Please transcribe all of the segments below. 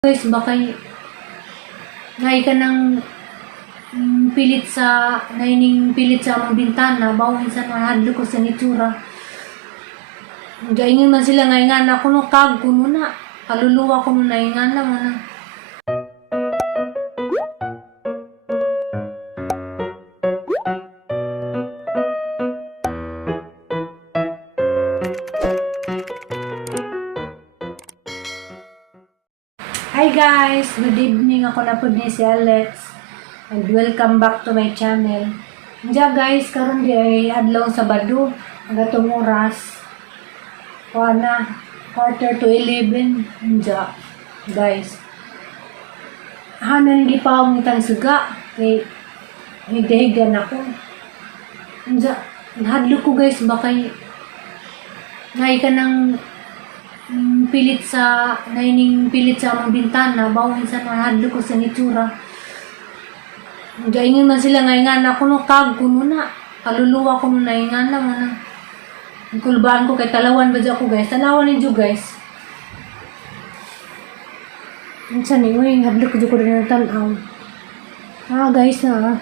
Guys, baka ngay ka ng pilit sa among bintana, bawin sa mahadlo ko sa nitsura. Gaingin man sila ngay nga na kuno kag kuno na. Kaluluwa ko na nga na man. Hi guys! Good evening. Ako na po ni si Alex. And welcome back to my channel. Diya guys, karon di ay adlaw Sabado. Agatong oras. Kuana, 11:15. Diya guys. Hanan di pa akong itang suga. Kay higdahigan ako. Diya, hadlo ko guys, baka ngay ka ng pilit sa among bintana, bawin sa mahadlo ko sa nitsura. Gaingin man sila ngay nga na kuno kag kuno na. Kaluluwa ko na nga na man. Kulbaan ko kay talawan ba ako guys. Talawan ninyo guys. Minsan ni uy, hadlo ko jud ko rin tanaw. Guys na.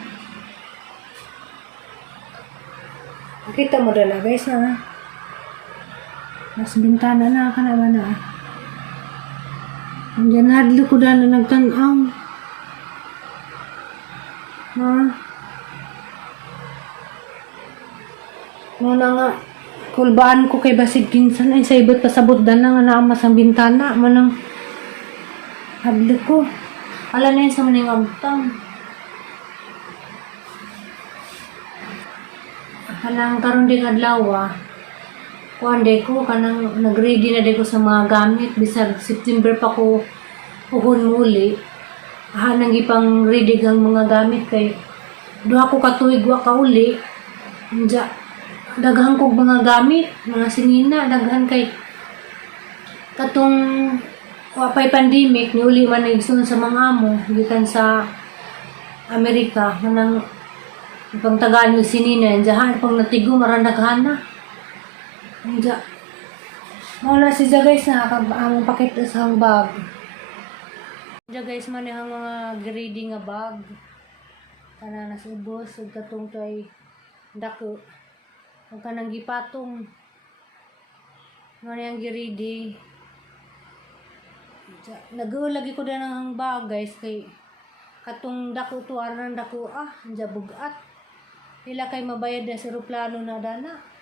Kita mo na guys na. Mas bintana na ka naman na. Andiyan hadlo ko na nagtanaw. Muna nga, kulbaan ko kay basig kinsan ay sa ibot pasabot na nga naamas ang bintana. Manang hadlo ko. Ala na yun sa maning abtang. Halang karon ding adlaw Kuande ko kanang nag-ready na ko sa mga gamit bisag September pa ko uhon muli. Nang ipang ready ang mga gamit kay duha ko katuig wa ka uli. Unja daghan kog mga gamit, mga sinina daghan kay katong wapay pandemic ni uli man nagsun sa mga amo gikan sa Amerika kanang ipang tagaan yung sinina diyan pang natigo marandaghan na. Diya. Wala si Diya guys na ang pakit sa hang bag. Diya guys man ang mga greedy nga bag. Kana nasubos ug katong tay dako. Ug kanang gipatong. Man ang greedy. Nag-lagi ko din ang bag guys kay katong dako to aran dako diya bugat. Pila kay mabayad na sa eroplano na dana.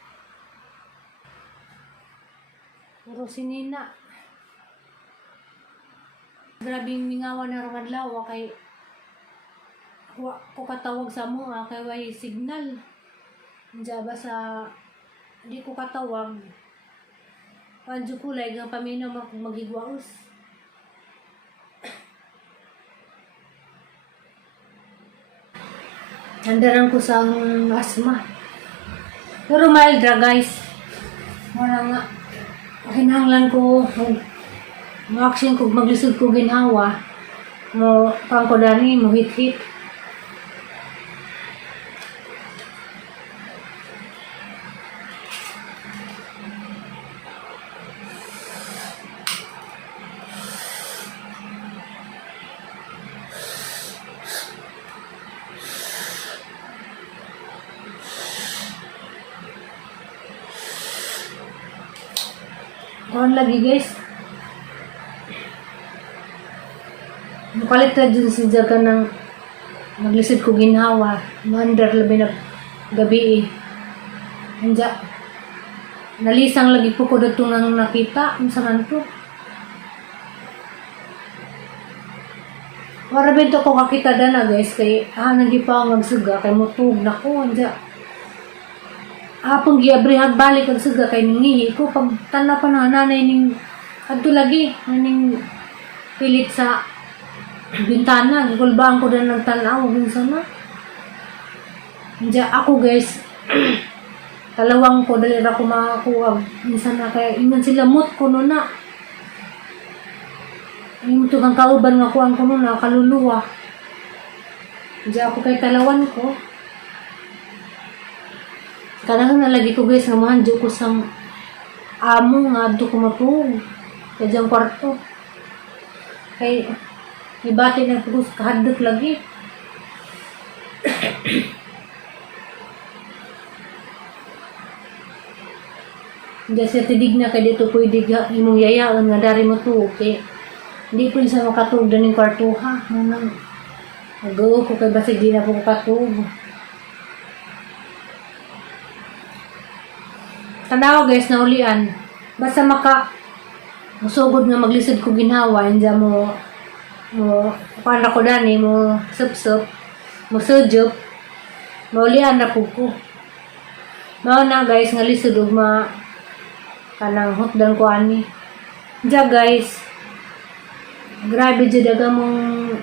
Puro sinina. Grabing mingawan na ron adlaw kay wa ko katawag sa mo kay way signal. Diya ba sa di ko katawag. Panjo kulay nga paminaw magigwaos. Andaran ko sa asma. Pero mild ra guys. Wala nga. Hinahanglan ko mo-action ko maglisod ko ginhawa mo pang ko dani mo hit kuhan lagi guys. Mukalit na dyan si Jaga ng maglisid ko ginhawa. Maandar labi na gabi Andiya. Nalisang lagi po ko dito nang nakita. Ang saman to. Warabento ko kakita na guys. Kay nagi pa ang magsuga. Kay mutug na ko. Andiya. Apong giabrihag balik ang suga kay ningihi ko pag tana pa na nanay ning adto lagi ning pilit sa bintana gulbaan ko din nagtanaw minsan na. Diya ako guys talawang ko dali ra ko makakuha minsan na kaya ingon sila mut kuno na. Yung tugang kauban nga kuang kuno na kaluluwa. Diya ako kay talawan ko. Kanang nalagi ko guys nga mahandyo ko sang amo nga adto ko matug sa diyang kwarto. Kay ibati na pugos kahadlok lagi. Hindi siya tidig na kay dito pwede imong yayaon nga dari mo to. Kay hindi po siya makatug din yung kwarto ha. Nang nag-go ko kay basig di na po katug. Tanaw guys, naulian. Basta musugod nga maglisod ko ginhawa, hindi mo paano ko dani, mo sup-sup, mo sujup, maulian na po ko. Mao na guys, nga lisod kanang hotdan ko ani. Diya guys, grabe dyan daga mong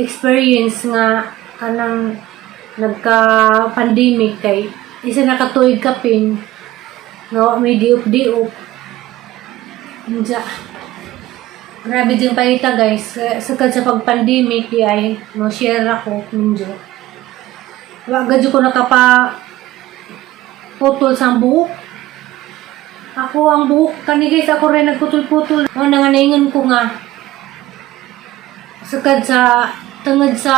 experience nga kanang nagka-pandemic kay isa nakatuig kapin nga may diop-diop. Diya, grabe dyan pahita guys. Sakad sa pag-pandemic di ay no share ako ninyo. Wagad ko putol sa buhok. Ako ang buhok kani guys, ako rin nagputol-putol. O nanganingon ko nga. Sakad tungod sa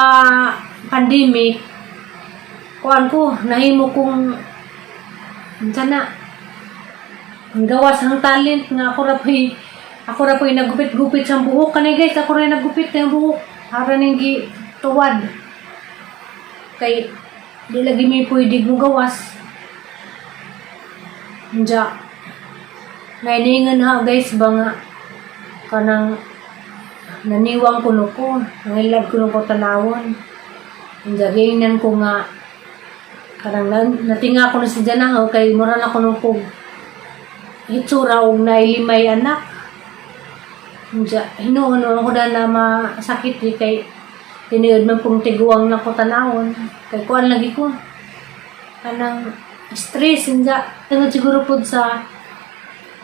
pandemic, kuan ko, nahimo kong sana ang gawas ang talent nga ako ra po'y nagupit-gupit sa buhok kani guys, ako rin nagupit ng buhok. Para ning tuwad. Kay di lagi may pwede mo gawas. Diya. Nainingan ha guys ba nga kanang naniwang kuno ko, nangilad kuno ko tanawon. Jagingnan ko nga kanang natinga ko na si Janaho kay mura na kuno ko hitsura og nailimay anak. Hinuuno ko na masakit di kay tiniod man pong tiguang na ko tanawon. Kay kuan lagi ko kanang stress tungod siguro pud sa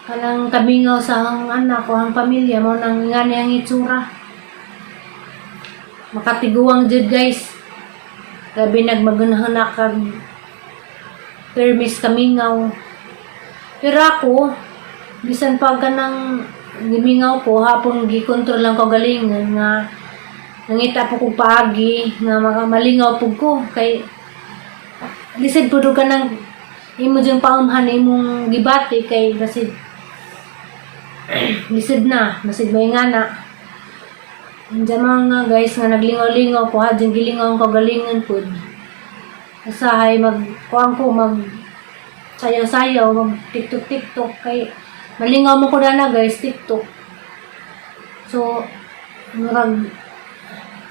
kanang kabingaw sa ang anak o ang pamilya mo nang ngani ang itsura. Makatiguang jud guys. Gabi nagmagunahanak kag permis kamingaw. Pero ako, bisan pa kanang gimingaw ko, hapon gikontrol lang ko galingan nga nangita po kong paagi nga malingaw po ko. Kay lisod po ka ng imo dyan paumhan imong gibati kay basid lisod na, basid may nga na. Diyan mga guys nga naglingaw-lingaw ko ha, dyan gilingaw ko galingan po. Kasahay kuang ko sayaw-sayaw, mag tiktok kay malingaw mo ko na guys, tiktok. So,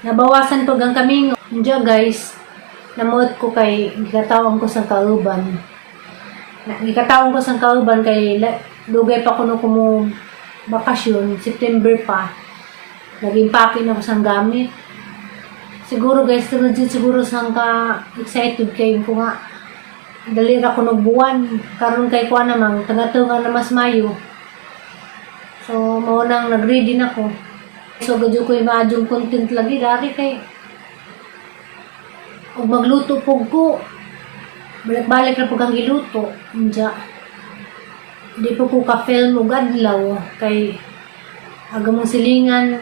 nabawasan pag ang kaming. Diyan guys, namuot ko kay gikatawang ko sa kauban. Gikatawang ko sa kauban kay dugay pa kuno ko mo bakasyon, September pa. Naging packing ako sa gamit. Siguro guys, siguro sang ka-excited kayo ko nga. Dali ra ko buwan. Karon kay kuha namang, taga-tunga na mas Mayo. So, maunang nag-ready na ko. So, gadyo ko yung maadjong content lagi. Dari kay, o magluto po ko. Balik-balik na po kang iluto. Di po ko ka-film o gadlaw. Kay, aga mong silingan,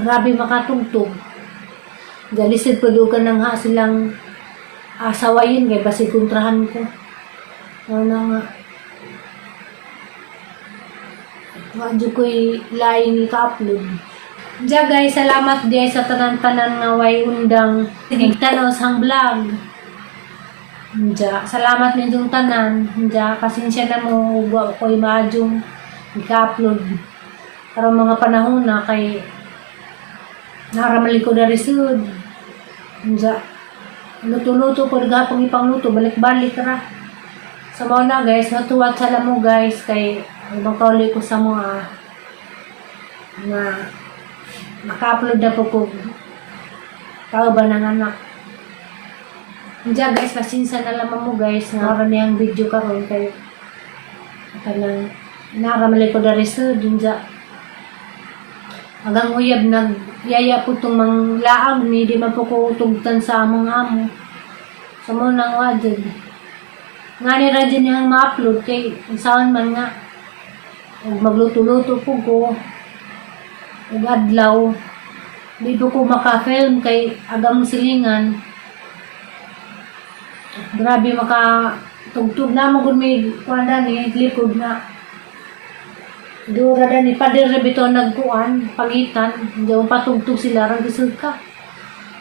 grabe makatugtog. Galisid po doon ka nang silang asawayin kay basi kontrahan ko. Ano nga. Wadyo ko'y laing ika-upload. Diya guys, salamat diya sa tanan-tanan nga way undang tanaw sang vlog. Diya, salamat nitong tanan. Diya, pasensya na mo ko'y madyong ika-upload. Pero mga panahon na kay naramali ko na resud. Diya, luto-luto po nagapang ipangluto, balik-balik ra. Sa mga na guys, natuwat sa mo guys, kay ibang kauli ko sa mga na naka-upload na po ko kauban ng anak. Diyan guys, pasinsa na lamang mo guys, nga niyang video karon kay kanang naramali ko na resud. Diyan hanggang uyab yaya po itong manglaag ni di man po ko tugtan sa among amo. So mo nang wadid. Nga ni radyo niyang ma-upload kay saan man nga. Magluto-luto po ko. ug adlaw. Di po ko maka-film kay agang silingan. Grabe maka tugtog na mo gud mi kuanda ni likod na. Dura ni pader bito nagkuan pagitan, diyo patugtog sila ra bisud ka.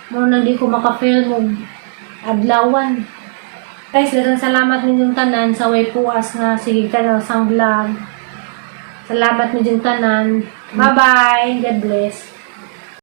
Mo na di ko maka-film og adlawan. Guys, daghang salamat ninyong tanan sa way puas nga sige ka na sang vlog. Salamat ninyong tanan. Bye-bye. God bless.